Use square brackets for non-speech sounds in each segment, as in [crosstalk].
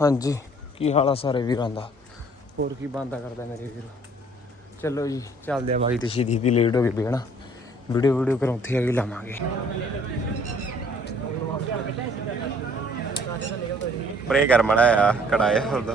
ਹਾਂਜੀ। ਕੀ ਹਾਲ ਆ ਸਾਰੇ ਵੀਰਾਂ ਦਾ? ਹੋਰ ਕੀ ਬੰਦਾ ਕਰਦਾ ਮੇਰੇ ਵੀਰ? ਚਲੋ ਜੀ ਚੱਲਦੇ ਆ ਬਾਈ। ਤੇ ਸ਼ੀਦੀ ਦੀ ਲੇਟ ਹੋ ਗਈ ਵੀ ਹਨਾ? ਵੀਡੀਓ ਵੀਡੀਓ ਕਰ ਉੱਥੇ ਆ ਕੇ ਲਾਵਾਂਗੇ। ਪ੍ਰੇ ਕਰ ਮੜਾ ਆ ਕੜਾਇਆ ਹੁੰਦਾ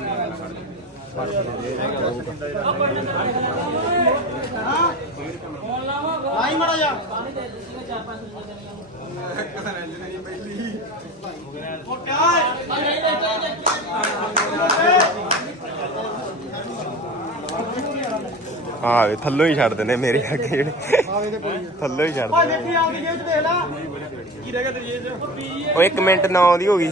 ਵੇ ਥੱਲੋਂ ਹੀ ਛੱਡ ਦਿੰਦੇ ਮੇਰੇ ਅੱਗੇ ਜਿਹੜੇ। ਥੱਲੋਂ ਹੀ ਛੱਡ ਦਿੰਦੇ। ਉਹ 1 ਮਿੰਟ 9 ਦੀ ਹੋ ਗਈ।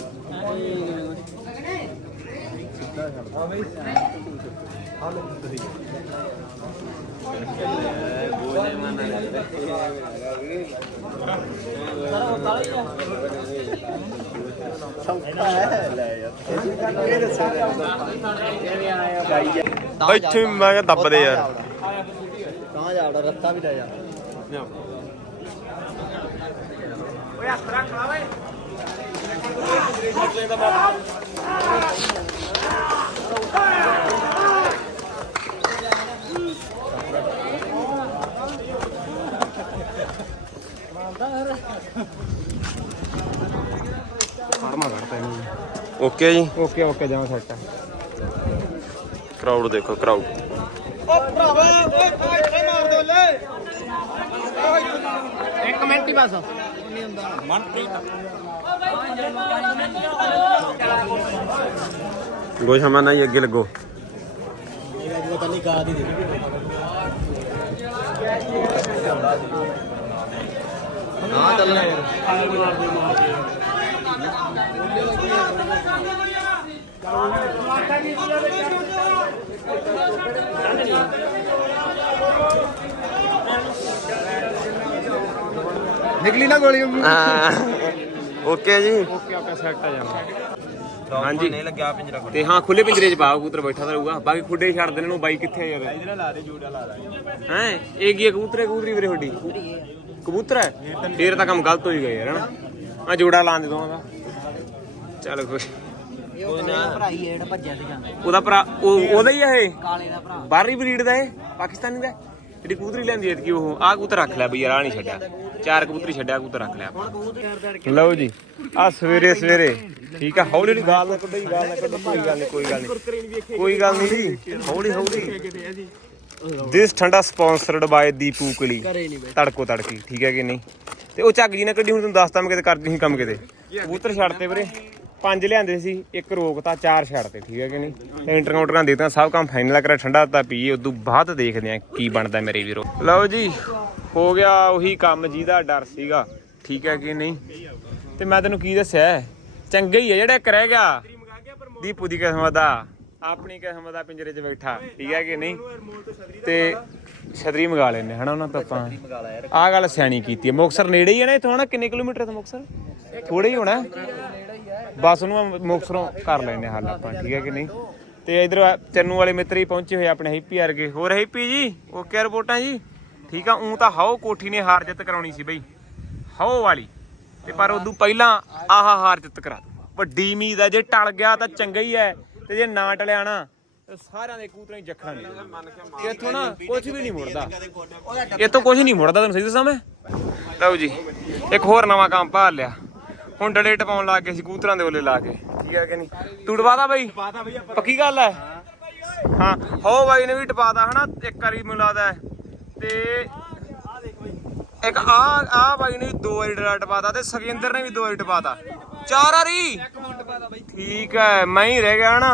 ਇੱਥੇ ਮੈਂ ਕਿਹਾ ਦੱਬਦੇ ਯਾਰ। ਕਹਾਂ ਜਾ ਵੜਾ ਰੱਤਾ ਵੀ ਲੈ ਜਾ। ਫਾਰਮਾ ਕਰਤਾ ਇਹਨੂੰ। ਓਕੇ ਜੀ। ਓਕੇ ਓਕੇ ਜਾਵਾਂ ਸੈੱਟ ਕਰਾਊਡ ਦੇਖੋ ਕਰਾਊਡ। ਇੱਕ ਮਿੰਟ ਹੀ ਬਸ। ਗੋਸ਼ਾ ਮਾਨਾ ਜੀ ਅੱਗੇ ਲੱਗੋ। ਹਾਂ ਚੱਲਣਾ ਨਿਕਲੀ ਨਾ ਗੋਲੀ ਓਕੇ ਜੀ। ਓਕੇ ਓਕੇ ਸੈੱਟ ਆ ਹਾਂਜੀ। ਨਹੀਂ ਲੱਗਿਆ ਪਿੰਜਰਾ ਤੇ ਹਾਂ ਖੁੱਲੇ ਪਿੰਜਰੇ 'ਚ ਪਾ ਕਬੂਤਰ ਬੈਠਾ ਤਾਂ ਰਹੂਗਾ। ਬਾਕੀ ਖੁੱਡੇ ਛੱਡ ਦੇਣ ਨੂੰ ਬਾਈ ਕਿੱਥੇ ਆ ਯਾਰ? ਇਹਦੇ ਲਾ ਦੇ ਜੂੜਾ ਲਾ ਲਾ ਹੈ? ਇਹ ਕੀ ਹੈ, ਕਬੂਤਰ ਹੈ ਕਬੂਤਰੀ ਵੀਰੇ ਤੁਹਾਡੀ? ਕਬੂਤਰ ਹੈ? ਫੇਰ ਤਾਂ ਕੰਮ ਗਲਤ ਹੋ ਹੀ ਗਿਆ ਯਾਰ ਹਨਾ? ਆ ਜੋੜਾ ਲਾਣ ਦੇ ਦੋਵਾਂ ਦਾ। ਚੱਲ ਖੁਸ਼ ਉਹਦਾ ਭਰਾ ਹੀ ਹੈ ਜਿਹੜਾ ਭੱਜਿਆ ਸੀ ਜਾਂਦਾ ਉਹਦਾ ਭਰਾ ਉਹ ਉਹਦਾ ਹੀ ਆ ਇਹ? ਕਾਲੇ ਦਾ ਭਰਾ। ਬਾਹਰੀ ਬਰੀਡ ਦਾ ਇਹ? ਪਾਕਿਸਤਾਨੀ ਦਾ? ਜਿਹੜੀ ਕਬੂਤਰੀ ਲੈਂਦੀ ਐ ਕਿ ਉਹ। ਆਹ ਕਬੂਤਰ ਰੱਖ ਲਿਆ ਬਈ ਯਾਰ ਆ ਨਹੀਂ ਛੱਡਿਆ। ਚਾਰ ਕਬੂਤਰੀ ਛੱਡਿਆ ਕਬੂਤਰ ਰੱਖ ਲਿਆ। ਲਓ ਜੀ ਆ ਸਵੇਰੇ ਸਵੇਰੇ ਠੀਕ ਆ ਹੌਲੀ ਹੌਲੀ ਗਾਲ ਨਾ ਕੱਢੋ ਜੀ ਗਾਲ ਨਾ ਕੱਢੋ ਕੋਈ ਗੱਲ ਨਹੀਂ ਕੋਈ ਗੱਲ ਨਹੀਂ। ਕੋਈ ਗੱਲ ਨਹੀਂ ਜੀ ਹੌਲੀ ਹੌਲੀ। ਦਿਸ ਠੰਡਾ ਸਪਾਂਸਰਡ ਬਾਈ ਦੀਪੂ ਕਲੀ। ਤੜਕੋ ਤੜਕੀ ਠੀਕ ਹੈ ਕਿ ਨਹੀਂ? ਤੇ ਉਹ ਝੱਗ ਜੀ ਨਾ ਕੱਢੀ ਹੁਣ ਤੁਹਾਨੂੰ ਦੱਸਤਾ ਮੈਂ ਕਿਤੇ ਕਰਦੀ ਸੀ ਕੰਮ ਕਿਤੇ। ਕਬੂਤਰ ਛੱਡਤੇ ਵੀਰੇ ਪੰਜ ਲਿਆਂਦੇ ਸੀ ਇੱਕ ਰੋਕਤਾ ਚਾਰ ਛੱਡਤੇ ਠੀਕ ਹੈ ਕਿ ਨਹੀਂ? ਤੇ ਇੰਟਰਕਾਊਂਟਰਾਂ ਦੇਤਾਂ ਸਭ ਕੰਮ ਫਾਈਨਲ ਕਰਿਆ ਠੰਡਾ ਤਾਂ ਪੀਏ ਉਦੋਂ ਬਾਅਦ ਦੇਖਦੇ ਆ ਕੀ ਬਣਦਾ ਮੇਰੇ ਵੀਰੋ। ਲਓ ਜੀ ਹੋ ਗਿਆ ਉਹੀ ਕੰਮ ਜਿਹਦਾ ਡਰ ਸੀਗਾ ਠੀਕ ਹੈ ਕਿ ਨਹੀਂ? ਤੇ ਮੈਂ ਤੈਨੂੰ ਕੀ ਦੱਸਿਆ? ਚੰਗਾ ਹੀ ਹੈ ਜਿਹੜਾ ਇੱਕ ਰਹਿ ਗਿਆ। ਦੀਪੂ ਦੀ ਕਿਸਮਤ ਦਾ ਆਪਣੀ ਕਿਸਮਤ ਦਾ ਪਿੰਜਰੇ 'ਚ ਬੈਠਾ। ਠੀਕ ਹੈ ਕਿ ਨਹੀਂ? ਤੇ ਛਤਰੀ ਮੰਗਾ ਲੈਨੇ ਹਨਾ ਉਹਨਾਂ ਤੋਂ ਆਪਾਂ? ਆਹ ਗੱਲ ਸਿਆਣੀ ਕੀਤੀ ਹੈ ਮੁਕਸਰ ਨੇੜੇ ਹੀ ਹੈ ਨਾ ਇੱਥੋਂ, ਹਨਾ? ਕਿੰਨੇ ਕਿਲੋਮੀਟਰ ਤੋਂ ਮੁਕਸਰ ਥੋੜੇ ਹੀ ਹੋਣਾ। ਬਸ ਉਹਨੂੰ ਮੁਕਸਰੋਂ ਕਰ ਲੈਨੇ ਹੱਲ ਆਪਾਂ, ਠੀਕ ਹੈ ਕਿ ਨਹੀਂ? ਤੇ ਇਧਰ ਚੰਨੂ ਵਾਲੇ ਮਿੱਤਰ ਹੀ ਪਹੁੰਚੇ ਹੋਏ ਆਪਣੇ ਹੈਪੀ ਵਰਗੇ। ਹੋਰ ਹੈਪੀ ਜੀ? ਓਕੇ ਰਿਪੋਰਟਾਂ ਜੀ? ਠੀਕ ਆ ਉਂ ਤਾਂ ਹਾਓ ਕੋਠੀ ਨੇ ਹਾਰ ਜਿੱਤ ਕਰਾਉਣੀ ਸੀ ਬਈ। ਹਾਓ ਵਾਲੀ। ਤੇ ਪਰ ਉਦੋਂ ਪਹਿਲਾਂ ਆਹ ਹਾਰ ਜਿੱਤ ਕਰਾ ਦੂੰ ਵੱਡੀ ਉਮੀਦ ਆ ਜੇ ਟਲ ਗਿਆ ਤਾਂ ਚੰਗਾ ਹੀ ਹੈ, ਤੇ ਜੇ ਨਾ ਟਲਿਆ ਨਾ, ਤੇ ਸਾਰਿਆਂ ਦੇ ਕੂਤਰਾਂ ਹੀ ਜੱਖਣਾ ਨਹੀਂ। ਇੱਥੋਂ ਨਾ ਕੁਝ ਵੀ ਨਹੀਂ ਮੁੜਦਾ। ਇੱਥੋਂ ਕੁਝ ਨਹੀਂ ਮੁੜਦਾ ਤੁਹਾਨੂੰ ਸਹੀ ਦੱਸਾਂ ਮੈਂ? ਲਓ ਜੀ, ਇੱਕ ਹੋਰ ਨਵਾਂ ਕੰਮ ਭਾਲ ਲਿਆ। ਹੁਣ ਡਲੇ ਟਪਾਉਣ ਲੱਗ ਗਏ ਸੀ ਕਬੂਤਰਾਂ ਦੇ ਓਲੇ ਲਾ ਕੇ। ਠੀਕ ਹੈ ਕਿ ਨਹੀਂ? ਤੂੰ ਟਪਾਦਾ ਬਾਈ? ਪੱਕੀ ਗੱਲ ਹੈ? ਹਾਂ। ਹੋ ਬਾਈ ਨੇ ਵੀ ਟਪਾਤਾ ਹਨਾ? ਇੱਕ ਵਾਰੀ ਮੈਨੂੰ ਲੱਗਦਾ ਤੇ ਇੱਕ ਆ ਆ ਬਾਈ ਨੇ ਵੀ ਦੋ ਵਾਰੀ ਡਰਾ ਟਪਾਤਾ ਤੇ ਸੁਖਿੰਦਰ ਨੇ ਵੀ ਦੋ ਵਾਰੀ ਟਪਾਤਾ। ਚਾਰ ਵਾਰੀ? ਠੀਕ ਹੈ, ਮੈਂ ਹੀ ਰਹਿ ਗਿਆ ਨਾ।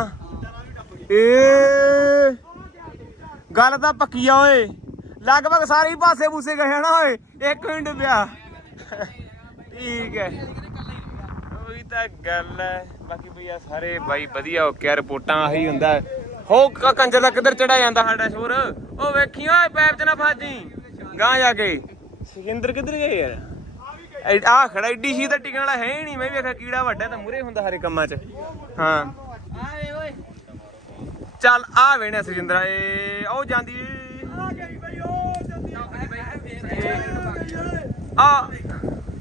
ਏ, ਗੱਲ ਤਾਂ ਪੱਕੀ ਆ ਓਏ। ਲਗਭਗ ਸਾਰੇ ਹੀ ਪਾਸੇ ਪੂਸੇ ਗਏ ਹਨਾ ਓਏ, ਇੱਕ ਮਿੰਟ ਪਿਆ। ਠੀਕ ਹੈ। ਉਹੀ ਤਾਂ ਗੱਲ ਹੈ। ਬਾਕੀ ਭਈਆ ਸਾਰੇ ਬਾਈ ਵਧੀਆ ਹੋ ਰਿਪੋਰਟਾਂ ਆਹੀ ਹੁੰਦਾ ਹੈ। ਹੋ ਕੰਜਰ ਦਾ ਕਿੱਧਰ ਚੜਾ ਜਾਂਦਾ ਸਾਡਾ ਸ਼ੋਰ? ਉਹ ਵੇਖੀ ਓਏ, ਪੈਪ ਚ ਨਾ ਫਾਜੀ। ਗਾਂ ਜਾ ਕੇ। ਸਿਕੰਦਰ ਕਿੱਧਰ ਗਏ ਯਾਰ? ਐ- ਆਹ ਖੜਾ ਏਡੀ ਸ਼ੀ ਤਾਂ ਟਿਕਣ ਵਾਲਾ ਹੈ ਹੀ ਨਹੀਂ ਮੈਂ ਵੀ ਵੇਖਿਆ ਕੀੜਾ ਵੱਡਾ ਤਾਂ ਮੂਰੇ ਹੁੰਦਾ ਹਰੇ ਕੰਮਾਂ ਚ। ਹਾਂ। ਓਏ। ਚੱਲ ਆ ਵੇਣਾ ਸਿਕੰਦਰ ਏ ਉਹ ਜਾਂਦੀ ਆ ਗਈ ਬਈ ਉਹ ਜਾਂਦੀ ਆ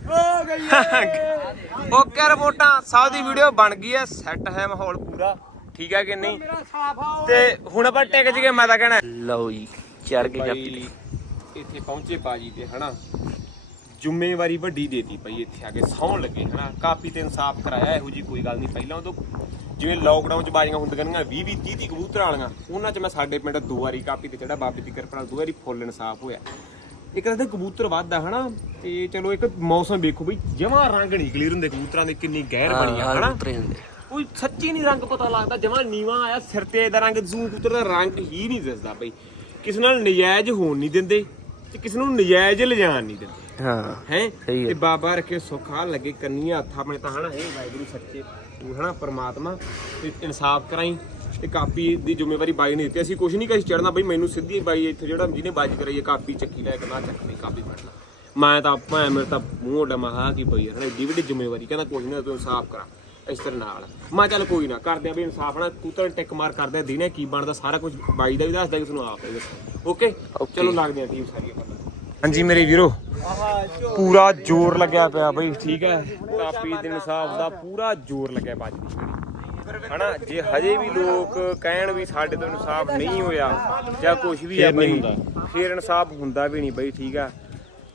ਹੋ ਗਈ [laughs] ਓਕੇ ਰਿਪੋਰਟਾਂ। ਸਭ ਦੀ ਵੀਡੀਓ ਬਣ ਗਈ ਹੈ ਸੈੱਟ ਹੈ ਮਾਹੌਲ ਪੂਰਾ। ਠੀਕ ਹੈ ਕਿ ਨਹੀਂ? ਤੇ ਹੁਣ ਆਪਾਂ ਟਿਕ ਜਗੇ ਮੈਂ ਤਾਂ ਕਹਿਣਾ ਲਓ ਜੀ ਚੜ ਕੇ ਭਾਈ ਇੱਥੇ ਪਹੁੰਚੇ ਬਾਜੀ ਤੇ ਹਨਾ। ਜ਼ਿੰਮੇਵਾਰੀ ਵੱਡੀ ਦੇਤੀ ਪਈ ਇੱਥੇ ਆ ਕੇ ਸੌਣ ਲੱਗੇ ਹਨਾ। ਕਾਪੀ ਤੇ ਇਨਸਾਫ ਕਰਾਇਆ ਇਹੋ ਜੀ ਕੋਈ ਗੱਲ ਨਹੀਂ। ਪਹਿਲਾਂ ਉਦੋਂ ਜਿਵੇਂ ਲੋਕਡਾਊਨ ਚ ਬਾਜੀਆਂ ਹੁੰਦੀਆਂ ਨੇ 20 20 30 30 ਕਬੂਤਰ ਵਾਲੀਆਂ ਉਹਨਾਂ ਚ ਮੈਂ ਸਾਡੇ ਪਿੰਡ ਦੋ ਵਾਰੀ ਕਾਪੀ ਤੇ ਚੜਾ ਬਾਬੇ ਦੀ ਕਿਰਪਾ ਨਾਲ ਦੋ ਵਾਰੀ ਫੁੱਲ ਇਨਸਾਫ ਹੋਇਆ। ਇੱਕ ਤਾਂ ਕਬੂਤਰ ਵੱਧਦਾ ਹਨਾ ਤੇ ਚਲੋ ਇੱਕ ਮੌਸਮ ਵੇਖੋ ਬਈ ਜਮਾ ਰੰਗ ਨਹੀਂ ਕਲੀਅਰ ਹੁੰਦੇ ਕਬੂਤਰਾਂ ਦੇ ਕਿੰਨੀ ਗਹਿਰ ਬਣੀ ਆ ਹਨਾ। ਕੋਈ ਸੱਚੀ ਨਹੀਂ ਰੰਗ ਪਤਾ ਲੱਗਦਾ ਜਮਾ ਨੀਵਾ ਆਇਆ ਸਿਰ ਤੇ ਇਹਦਾ ਰੰਗ ਜ਼ੂ ਕਬੂਤਰ ਦਾ ਰੰਗ ਹੀ ਨਹੀਂ ਦਿਸਦਾ ਬਈ। ਕਿਸੇ ਨਾਲ ਨਜਾਇਜ਼ ਹੋਣ ਨਹੀਂ ਦਿੰਦੇ। ਤੇ ਕਿਸੇ ਨੂੰ ਨਜਾਇਜ਼ ਲਿਜਾਣ ਨਹੀਂ ਦਿੰਦੇ। ਹਾਂ ਹੈ? ਸਹੀ ਹੈ। ਤੇ ਬਾਬਾ ਰੱਖੇ ਸੁਖਾ ਲੱਗੇ ਕੰਨੀਆਂ ਹੱਥ ਆਪਣੇ ਤਾਂ ਹਨਾ ਇਹ ਵਾਹਿਗੁਰੂ ਸੱਚੇ ਤੂੰ ਹਨਾ ਪ੍ਰਮਾਤਮਾ ਤੇ ਇਨਸਾਫ ਕਰਾਈ ਤੇ ਕਾਪੀ ਦੀ ਜ਼ਿੰਮੇਵਾਰੀ ਬਾਈ ਨੇ ਦਿੱਤੀ। ਅਸੀਂ ਕੁਝ ਨਹੀਂ ਕਹੀ ਚੜਨਾ ਬਈ ਮੈਨੂੰ ਸਿੱਧੀ ਬਾਈ ਇੱਥੇ ਜਿਹੜਾ ਜਿਹਨੇ ਬਾਜੀ ਕਰਾਈ ਹੈ ਕਾਪੀ ਚੱਕੀ ਲੈ ਕੇ ਨਾ ਚੱਕ ਲਈ ਕਾਪੀ ਫੜ ਲਾ। ਮੈਂ ਤਾਂ ਮੈਂ ਮੇਰੇ ਤਾਂ ਮੂੰਹ ਓਡਾ ਮਹਾ ਕੀ ਪਈ ਹਨਾ ਏਡੀ ਵੱਡੀ ਜ਼ਿੰਮੇਵਾਰੀ ਕਹਿੰਦਾ ਕੋਈ ਨਾ ਤੂੰ ਇਨਸਾਫ ਕਰਾ। ਇਸ ਤਰ੍ਹਾਂ ਨਾਲ। ਮੈਂ ਚੱਲ ਕੋਈ ਨਾ ਕਰਦੇ ਆ ਵੀ ਇਨਸਾਫ ਨਾਲ। ਕੂਤਰ ਟਿਕ ਮਾਰ ਕਰਦੇ ਆ ਦਿਨੇ ਕੀ ਬਣਦਾ ਸਾਰਾ ਕੁਝ ਬਾਈ ਦਾ ਵੀ ਦੱਸਦਾ ਕਿਸ ਨੂੰ ਆਪ ਹੀ ਦੱਸਦਾ। ਓਕੇ ਚਲੋ ਲੱਗਦੇ ਆ ਟੀਮ ਸਾਰੀਆਂ ਹਾਂਜੀ ਮੇਰੇ ਵੀਰੋ ਪੂਰਾ ਜ਼ੋਰ ਲੱਗਿਆ ਪਿਆ ਬਈ ਠੀਕ ਹੈ? ਕਾਪੀ ਦੇ ਇਨਸਾਫ ਦਾ ਪੂਰਾ ਜ਼ੋਰ ਲੱਗਿਆ ਬਾਜੀ ਦੀ। ਹਨਾ ਜੇ ਹਜੇ ਵੀ ਲੋਕ ਕਹਿਣ ਵੀ ਸਾਡੇ ਤੋਂ ਇਨਸਾਫ ਨਹੀਂ ਹੋਇਆ ਜਾਂ ਕੁਝ ਵੀ ਆ ਬਈ ਫੇਰ ਇਨਸਾਫ ਹੁੰਦਾ ਵੀ ਨਹੀਂ ਬਈ ਠੀਕ ਆ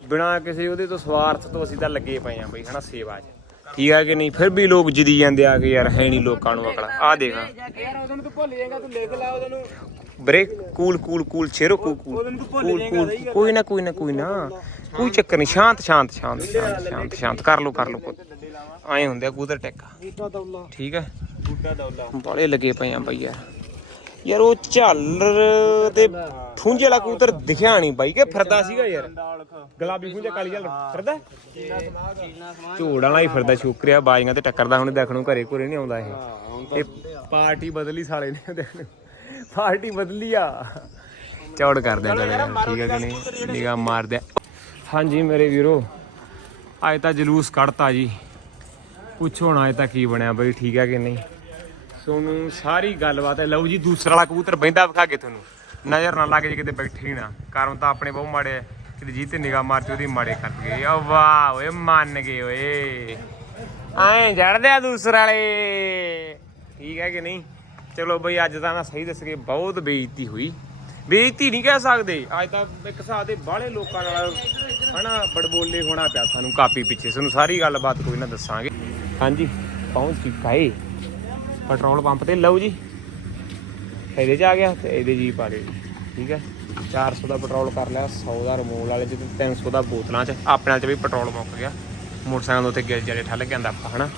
ਬਿਨਾ ਕਿਸੇ ਉਹਦੇ ਤੋਂ ਸਵਾਰਥ ਤੋਂ ਅਸੀਂ ਤਾਂ ਲੱਗੇ ਪਏ ਆ ਬਈ ਹਨਾ ਸੇਵਾ 'ਚ। ਠੀਕ ਆ ਕਿ ਨਹੀਂ? ਫਿਰ ਵੀ ਲੋਕ ਜਿੱਦੀ ਜਾਂਦੇ ਆ ਕਿ ਯਾਰ ਹੈ ਨਹੀਂ ਲੋਕਾਂ ਨੂੰ ਅਕਲ। ਆ ਦੇਖ। ਯਾਰ ਉਹਦੋਂ ਤੂੰ ਭੁੱਲ ਜਾਏਗਾ ਤੂੰ ਲਿਖ ਲੈ ਉਹਦੋਂ ਨੂੰ ਕੂਲ ਕੂਲ ਕੂਲ ਛੇਰੋ ਕੂਲ। ਕੋਈ ਨਾ ਕੋਈ ਨਾ ਕੋਈ ਨਾ। ਕੋਈ ਚੱਕਰ ਨਹੀਂ। ਸ਼ਾਂਤ ਸ਼ਾਂਤ ਸ਼ਾਂਤ ਸ਼ਾਂਤ ਸ਼ਾਂਤ ਸ਼ਾਂਤ। ਕਰ ਲੋ ਕਰ ਲੋ ਐਂ ਹੁੰਦੇ ਆ ਕੂਦਰ ਟੈਕਾ। ਠੀਕ ਹੈ? ਬੂਟਾ ਦੌਲਾ। ਬਾਲੇ ਲੱਗੇ ਪਏ ਆ ਬਈ ਯਾਰ। ਯਾਰ ਉਹ ਝਾਲਰ ਤੇ ਫੁੰਝੇ ਵਾਲਾ ਕੂਤਰ ਦਿਖਿਆ ਨਹੀਂ ਬਾਈ, ਕਿ ਫਿਰਦਾ ਸੀਗਾ ਯਾਰ। ਗੁਲਾਬੀ ਫੁੰਝਾ, ਕਾਲੀ ਝਾਲਰ, ਫਿਰਦਾ? ਝੋੜ ਵਾਲਾ ਹੀ ਫਿਰਦਾ ਛੋਕਰਿਆ ਬਾਜੀਆਂ ਤੇ ਟੱਕਰਦਾ ਹੁਣ ਦੇਖਣੋਂ ਘਰੇ ਘਰੇ ਨਹੀਂ ਆਉਂਦਾ ਇਹ। ਇਹ ਪਾਰਟੀ ਬਦਲੀ ਸਾਲੇ ਨੇ ਦੇਖਣ ਪਾਰਟੀ ਬਦਲੀ ਆ। ਚੌੜ ਕਰਦੇ ਆ ਚਲੇ ਠੀਕ ਹੈ ਕਿ ਨਹੀਂ? ਨਿਗਾਹ ਮਾਰਦੇ ਆ। ਹਾਂਜੀ ਮੇਰੇ ਵੀਰੋ, ਅੱਜ ਤਾਂ ਜਲੂਸ ਕੱਢਤਾ ਜੀ। ਪੁੱਛੋ ਨਾ ਅੱਜ ਤਾਂ ਕੀ ਬਣਿਆ ਬਈ, ਠੀਕ ਹੈ ਕਿ ਨਹੀਂ? ਤੁਹਾਨੂੰ ਸਾਰੀ ਗੱਲਬਾਤ ਹੈ। ਲਓ ਜੀ, ਦੂਸਰਾ ਵਾਲਾ ਕਬੂਤਰ ਬੈਂਦਾ ਵਿਖਾ ਕੇ ਤੁਹਾਨੂੰ। ਨਜ਼ਰ ਨਾ ਲੱਗ ਜੇ ਕਿਤੇ ਬੈਠੇ ਹੀ ਨਾ। ਕਾਰਨ ਤਾਂ ਆਪਣੇ ਬਹੁਤ ਮਾੜੇ ਕਿਤੇ ਜੀ ਤੇ ਨਿਗਾਹ ਮਾਰ ਚ ਉਹਦੀ ਮਾੜੇ ਕਰ ਗਏ। ਆ ਵਾਹ, ਓਏ ਮੰਨ ਗਏ ਓਏ। ਐਂ ਜੜਦੇ ਆ ਦੂਸਰੇ ਵਾਲੇ। ਠੀਕ ਹੈ ਕਿ ਨਹੀਂ? ਚਲੋ ਬਈ, ਅੱਜ ਤਾਂ ਮੈਂ ਸਹੀ ਦੱਸ ਕੇ ਬਹੁਤ ਬੇਇੱਜ਼ਤੀ ਹੋਈ। ਬੇਇੱਜ਼ਤੀ ਨਹੀਂ ਕਹਿ ਸਕਦੇ। ਅੱਜ ਤਾਂ ਇੱਕ ਹਿਸਾਬ ਦੇ ਬਾਹਲੇ ਲੋਕਾਂ ਨਾਲ ਹਨਾ, ਬੜਬੋਲੇ ਹੋਣਾ ਪਿਆ ਸਾਨੂੰ ਕਾਪੀ ਪਿੱਛੇ। ਸਾਨੂੰ ਸਾਰੀ ਗੱਲਬਾਤ ਕੋਈ ਨਾ ਦੱਸਾਂਗੇ। ਹਾਂਜੀ, ਪਹੁੰਚ ਚੁੱਕਾਏ ਪੈਟਰੋਲ ਪੰਪ ਤੇ। ਲਓ ਜੀ। ਇਹਦੇ ਚ ਆ ਗਿਆ ਤੇ ਇਹਦੇ ਜੀ ਪਾ ਦੇ ਠੀਕ ਹੈ। 400 ਦਾ ਪੈਟਰੋਲ ਕਰ ਲਿਆ 100 ਦਾ ਰਮੋਲ ਵਾਲੇ ਚ ਤੇ 300 ਦਾ ਬੋਤਲਾਂ ਚ। ਆਪਣੇ ਚ ਵੀ ਪੈਟਰੋਲ ਮੁੱਕ ਗਿਆ। ਮੋਟਰਸਾਈਕਲ ਉੱਤੇ ਗਿਲ ਜਿਹੜੇ ਠੱਲ ਕੇ ਆਂਦਾ ਆਪਾਂ, ਹਨਾ।